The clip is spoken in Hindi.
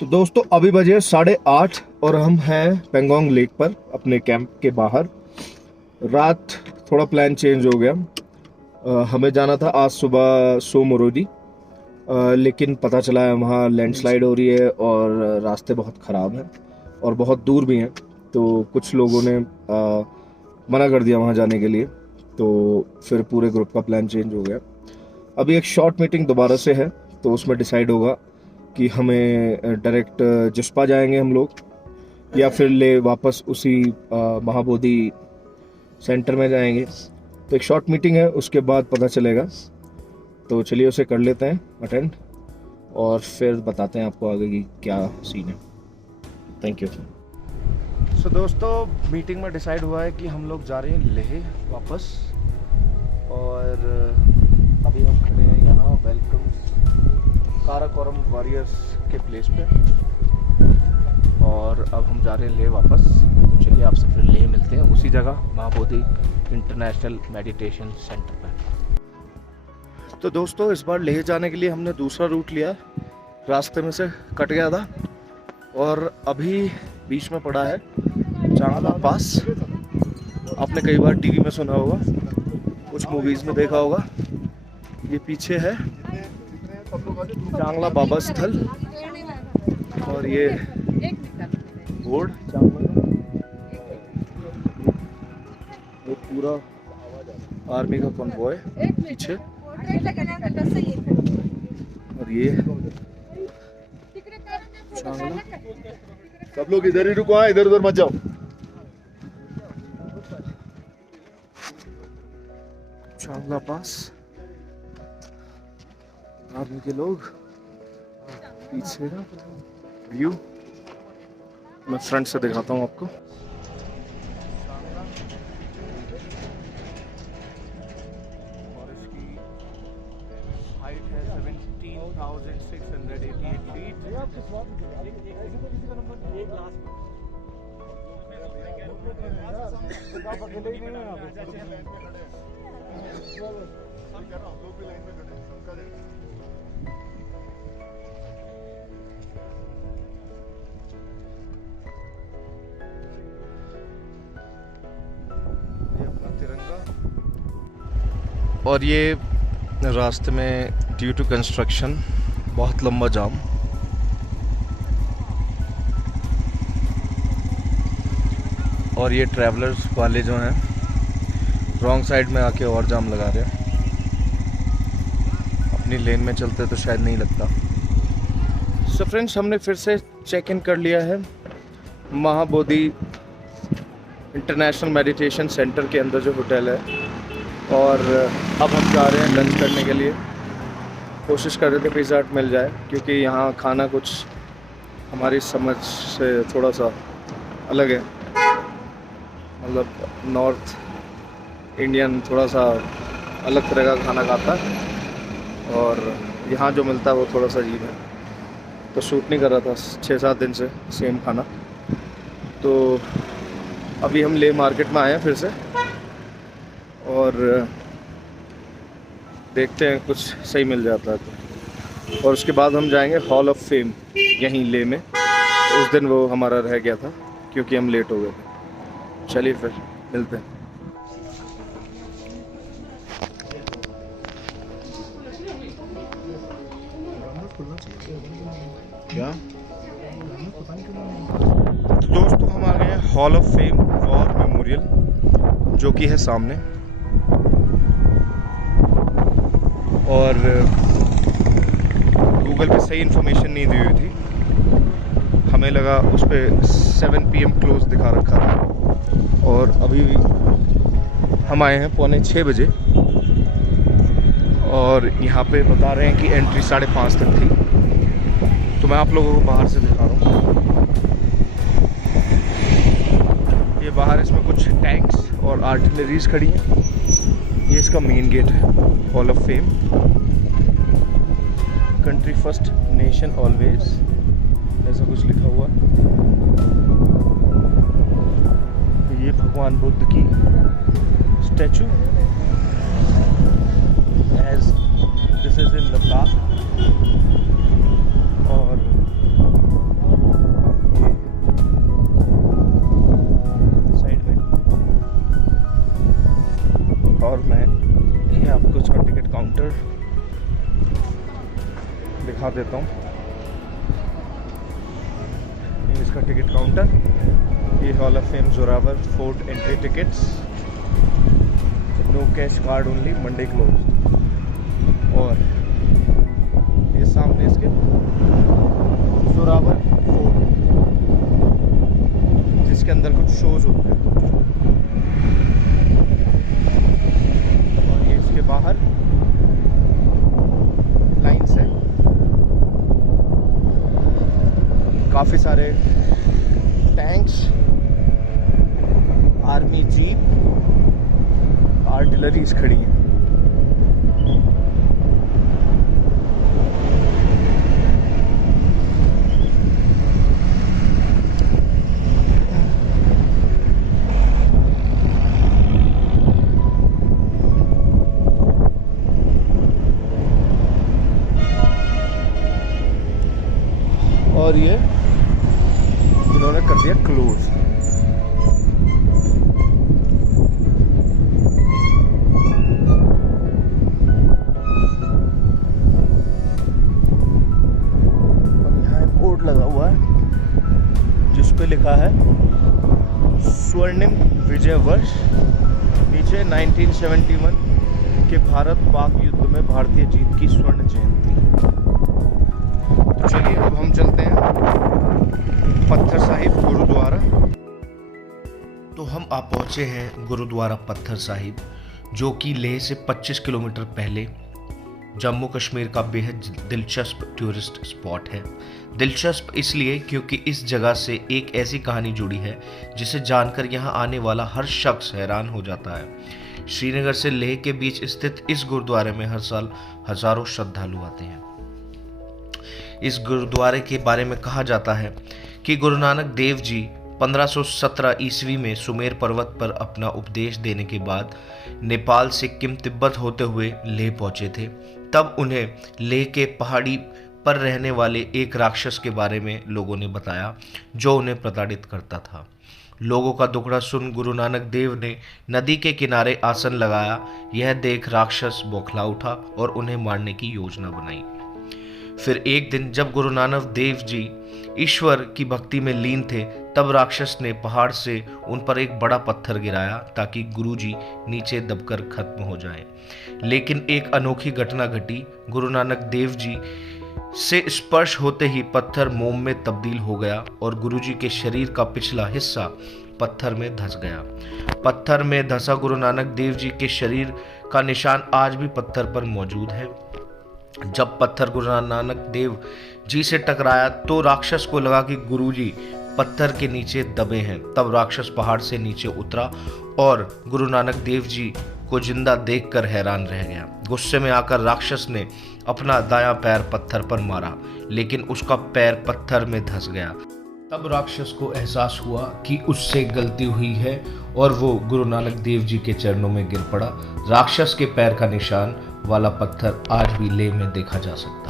तो दोस्तों अभी बजे 8:30 और हम हैं पेंगोंग लेक पर अपने कैंप के बाहर। रात थोड़ा प्लान चेंज हो गया। हमें जाना था आज सुबह सो मोरोडी, लेकिन पता चला है वहाँ लैंडस्लाइड हो रही है और रास्ते बहुत ख़राब हैं और बहुत दूर भी हैं। तो कुछ लोगों ने मना कर दिया वहाँ जाने के लिए, तो फिर पूरे ग्रुप का प्लान चेंज हो गया। अभी एक शॉर्ट मीटिंग दोबारा से है, तो उसमें डिसाइड होगा कि हमें डायरेक्ट जिस्पा जाएंगे हम लोग या फिर ले वापस उसी महाबोधि सेंटर में जाएंगे। तो एक शॉर्ट मीटिंग है, उसके बाद पता चलेगा। तो चलिए उसे कर लेते हैं अटेंड और फिर बताते हैं आपको आगे की क्या सीन है। Thank you. सो दोस्तों मीटिंग में डिसाइड हुआ है कि हम लोग जा रहे हैं लेह वापस, और अभी हम खड़े हैं यहाँ वेलकम काराकोरम वॉरियर्स के प्लेस पे, और अब हम जा रहे हैं लेह वापस। तो चलिए आपसे फिर लेह मिलते हैं उसी जगह महाबोधि इंटरनेशनल मेडिटेशन सेंटर पे। तो दोस्तों इस बार लेह जाने के लिए हमने दूसरा रूट लिया, रास्ते में से कट गया था और अभी बीच में पड़ा है चांगला पास। आपने कई बार टीवी में सुना होगा, कुछ मूवीज़ में देखा होगा। ये पीछे है चांगला बाबा स्थल और ये बोर्ड वो पूरा आर्मी का कॉन्वॉय पीछे, और ये चांगला। सब लोग इधर ही रुको, इधर उधर मत जाओ। चांगला पास, आर्मी के लोग पीछे ना व्यू। मैं फ्रंट से दिखाता हूँ आपको। और इसकी हाइट है 17,688 फीट। और ये रास्ते में ड्यू टू कंस्ट्रक्शन बहुत लंबा जाम। और ये ट्रैवलर्स वाले जो हैं रॉन्ग साइड में आके और जाम लगा रहे हैं। अपनी लेन में चलते तो शायद नहीं लगता। सो फ्रेंड्स हमने फिर से चेक इन कर लिया है महाबोधि इंटरनेशनल मेडिटेशन सेंटर के अंदर जो होटल है, और अब हम जा रहे हैं लंच करने के लिए। कोशिश कर रहे थे पिज़्ज़ा हट मिल जाए, क्योंकि यहाँ खाना कुछ हमारी समझ से थोड़ा सा अलग है। मतलब नॉर्थ इंडियन थोड़ा सा अलग तरह का खाना खाता है, और यहाँ जो मिलता है वो थोड़ा सा अजीब है। तो सूट नहीं कर रहा था 6-7 दिन से सेम खाना। तो अभी हम ले मार्केट में आए हैं फिर से, और देखते हैं कुछ सही मिल जाता है तो। और उसके बाद हम जाएंगे हॉल ऑफ फेम यहीं ले में। उस दिन वो हमारा रह गया था क्योंकि हम लेट हो गए थे। चलिए फिर मिलते हैं। क्या तो दोस्तों हम आ गए हैं hall of fame war memorial, जो कि है सामने। और गूगल पे सही इन्फॉर्मेशन नहीं दी हुई थी, हमें लगा उस पर 7 PM क्लोज दिखा रखा था, और अभी हम आए हैं 5:45 बजे, और यहाँ पे बता रहे हैं कि एंट्री 5:30 तक थी। तो मैं आप लोगों को बाहर से दिखा रहा हूँ। ये बाहर इसमें कुछ टैंक्स और आर्टिलरीज खड़ी हैं। ये इसका मेन गेट है hall of fame. Country first nation always, ऐसा कुछ लिखा हुआ। ये भगवान बुद्ध की statue, as this is in Ladakh. और दिखा देता हूँ। ये इसका टिकट काउंटर, ये hall of fame Zorawar fort entry tickets, no cash card only, Monday close. और ये सामने इसके जोरावर फोर्ट, जिसके अंदर कुछ शोज होते हैं। और ये इसके बाहर लाइन से काफी सारे टैंक्स, आर्मी जीप, आर्टिलरीज खड़ी हैं। और ये इन्होंने कर दिया क्लोज। और यहाँ एक बोर्ड लगा हुआ है जिस पे लिखा है स्वर्णिम विजय वर्ष, नीचे 1971 के भारत पाक युद्ध में भारतीय जीत की स्वर्ण जयंती। तो चलिए अब हम चलते हैं पत्थर साहिब गुरुद्वारा। तो हम आ पहुंचे हैं गुरुद्वारा पत्थर साहिब, जो कि लेह से 25 किलोमीटर पहले जम्मू कश्मीर का बेहद दिलचस्प टूरिस्ट स्पॉट है। दिलचस्प इसलिए क्योंकि इस जगह से एक ऐसी कहानी जुड़ी है जिसे जानकर यहाँ आने वाला हर शख्स हैरान हो जाता है। श्रीनगर से लेह के बीच स्थित इस गुरुद्वारे में हर साल हजारों श्रद्धालु आते हैं। इस गुरुद्वारे के बारे में कहा जाता है कि गुरु नानक देव जी 1517 ईस्वी में सुमेर पर्वत पर अपना उपदेश देने के बाद नेपाल, सिक्किम, तिब्बत होते हुए लेह पहुंचे थे। तब उन्हें लेह के पहाड़ी पर रहने वाले एक राक्षस के बारे में लोगों ने बताया, जो उन्हें प्रताड़ित करता था। लोगों का दुखड़ा सुन गुरु नानक देव ने नदी के किनारे आसन लगाया। यह देख राक्षस बौखला उठा और उन्हें मारने की योजना बनाई। फिर एक दिन जब गुरु नानक देव जी ईश्वर की भक्ति में लीन थे, तब राक्षस ने पहाड़ से उन पर एक बड़ा पत्थर गिराया ताकि गुरुजी नीचे दबकर खत्म हो जाएं। लेकिन एक अनोखी घटना घटी। गुरु नानक देव जी से स्पर्श होते ही पत्थर मोम में तब्दील हो गया और गुरुजी के शरीर का पिछला हिस्सा पत्थर में धंस गया। पत्थर में धंसा गुरु नानक देव जी के शरीर का निशान आज भी पत्थर पर मौजूद है। जब पत्थर गुरु नानक देव जी से टकराया तो राक्षस को लगा कि गुरुजी पत्थर के नीचे दबे हैं। तब राक्षस पहाड़ से नीचे उतरा और गुरु नानक देव जी को जिंदा देखकर हैरान रह गया। गुस्से में आकर राक्षस ने अपना दायां पैर पत्थर पर मारा, लेकिन उसका पैर पत्थर में धंस गया। तब राक्षस को एहसास हुआ कि उससे गलती हुई है और वो गुरु नानक देव जी के चरणों में गिर पड़ा। राक्षस के पैर का निशान वाला पत्थर आज भी लेह में देखा जा सकता है।